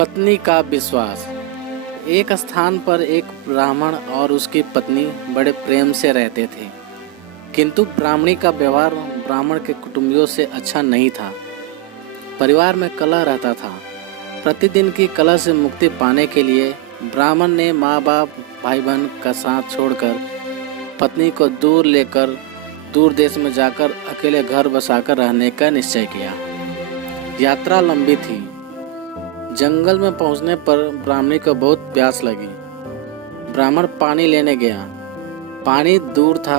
पत्नी का विश्वास। एक स्थान पर एक ब्राह्मण और उसकी पत्नी बड़े प्रेम से रहते थे, किंतु ब्राह्मणी का व्यवहार ब्राह्मण के कुटुंबियों से अच्छा नहीं था। परिवार में कलह रहता था। प्रतिदिन की कलह से मुक्ति पाने के लिए ब्राह्मण ने माँ बाप भाई बहन का साथ छोड़कर पत्नी को दूर लेकर दूर देश में जाकर अकेले घर बसाकर रहने का निश्चय किया। यात्रा लंबी थी। जंगल में पहुंचने पर ब्राह्मणी को बहुत प्यास लगी। ब्राह्मण पानी लेने गया। पानी दूर था,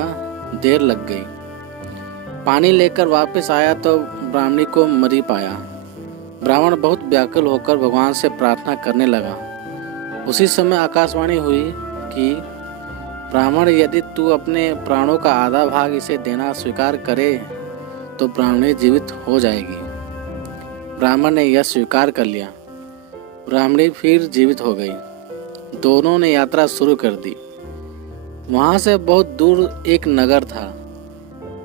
देर लग गई। पानी लेकर वापस आया तो ब्राह्मणी को मरी पाया। ब्राह्मण बहुत व्याकुल होकर भगवान से प्रार्थना करने लगा। उसी समय आकाशवाणी हुई कि ब्राह्मण, यदि तू अपने प्राणों का आधा भाग इसे देना स्वीकार करे तो ब्राह्मणी जीवित हो जाएगी। ब्राह्मण ने यह स्वीकार कर लिया। ब्राह्मणी फिर जीवित हो गई। दोनों ने यात्रा शुरू कर दी। वहां से बहुत दूर एक नगर था।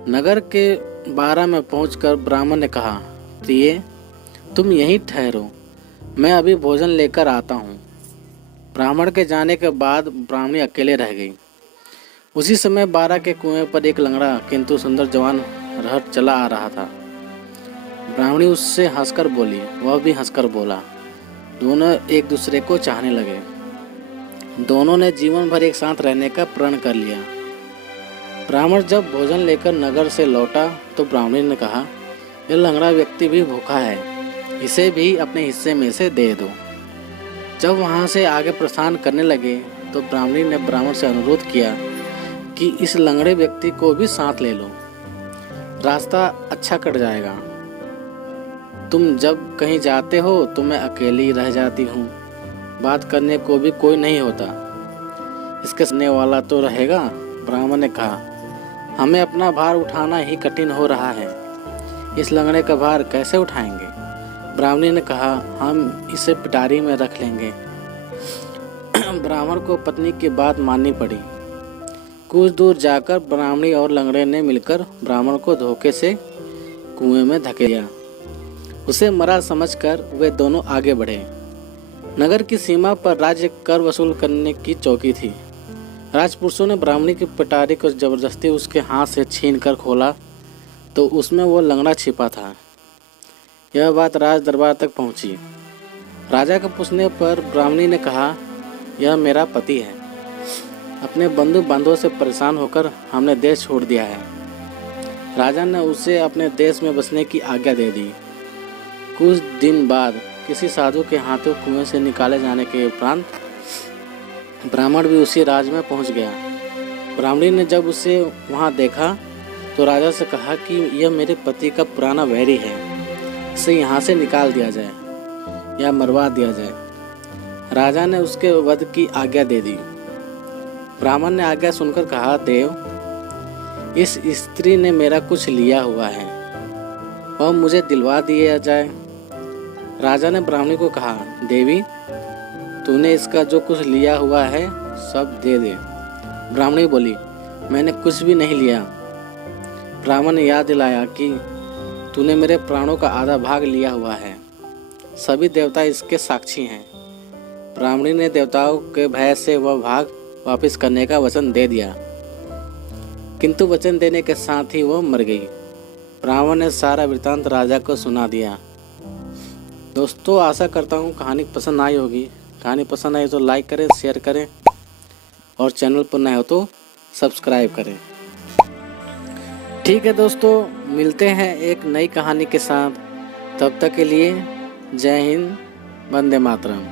नगर के 12 में पहुंचकर ब्राह्मण ने कहा, प्रिय, तुम यहीं ठहरो, मैं अभी भोजन लेकर आता हूँ। ब्राह्मण के जाने के बाद ब्राह्मणी अकेले रह गई। उसी समय 12 के कुएं पर एक लंगड़ा किंतु सुंदर जवान रहट चला आ रहा था। ब्राह्मणी उससे हंसकर बोली, वह भी हंसकर बोला। दोनों एक दूसरे को चाहने लगे। दोनों ने जीवन भर एक साथ रहने का प्रण कर लिया। ब्राह्मण जब भोजन लेकर नगर से लौटा तो ब्राह्मणी ने कहा, यह लंगड़ा व्यक्ति भी भूखा है, इसे भी अपने हिस्से में से दे दो। जब वहां से आगे प्रस्थान करने लगे तो ब्राह्मणी ने ब्राह्मण से अनुरोध किया कि इस लंगड़े व्यक्ति को भी साथ ले लो, रास्ता अच्छा कट जाएगा। तुम जब कहीं जाते हो तो मैं अकेली रह जाती हूँ, बात करने को भी कोई नहीं होता, इसके सुनने वाला तो रहेगा। ब्राह्मण ने कहा, हमें अपना भार उठाना ही कठिन हो रहा है, इस लंगड़े का भार कैसे उठाएंगे। ब्राह्मणी ने कहा, हम इसे पिटारी में रख लेंगे। ब्राह्मण को पत्नी की बात माननी पड़ी। कुछ दूर जाकर ब्राह्मणी और लंगड़े ने मिलकर ब्राह्मण को धोखे से कुएं में धकेला। उसे मरा समझकर वे दोनों आगे बढ़े। नगर की सीमा पर राज्य कर वसूल करने की चौकी थी। राजपुरुषों ने ब्राह्मणी की पिटारी को जबरदस्ती उसके हाथ से छीन कर खोला तो उसमें वो लंगड़ा छिपा था। यह बात राज दरबार तक पहुंची। राजा के पूछने पर ब्राह्मणी ने कहा, यह मेरा पति है, अपने बंधु बांधवों से परेशान होकर हमने देश छोड़ दिया है। राजा ने उसे अपने देश में बसने की आज्ञा दे दी। कुछ दिन बाद किसी साधु के हाथों कुएं से निकाले जाने के उपरांत ब्राह्मण भी उसी राज में पहुंच गया। ब्राह्मणी ने जब उसे वहां देखा तो राजा से कहा कि यह मेरे पति का पुराना वैरी है, इसे यहाँ से निकाल दिया जाए या मरवा दिया जाए। राजा ने उसके वध की आज्ञा दे दी। ब्राह्मण ने आज्ञा सुनकर कहा, देव, इस स्त्री ने मेरा कुछ लिया हुआ है, वह मुझे दिलवा दिया जाए। राजा ने ब्राह्मणी को कहा, देवी, तूने इसका जो कुछ लिया हुआ है सब दे दे। ब्राह्मणी बोली, मैंने कुछ भी नहीं लिया। ब्राह्मण ने याद दिलाया कि तूने मेरे प्राणों का आधा भाग लिया हुआ है, सभी देवता इसके साक्षी हैं। ब्राह्मणी ने देवताओं के भय से वह भाग वापस करने का वचन दे दिया, किंतु वचन देने के साथ ही वह मर गई। ब्राह्मण ने सारा वृतांत राजा को सुना दिया। दोस्तों, आशा करता हूँ कहानी पसंद आई होगी। कहानी पसंद आई तो लाइक करें, शेयर करें और चैनल पर नए हो तो सब्सक्राइब करें। ठीक है दोस्तों, मिलते हैं एक नई कहानी के साथ। तब तक के लिए जय हिंद, वंदे मातरम।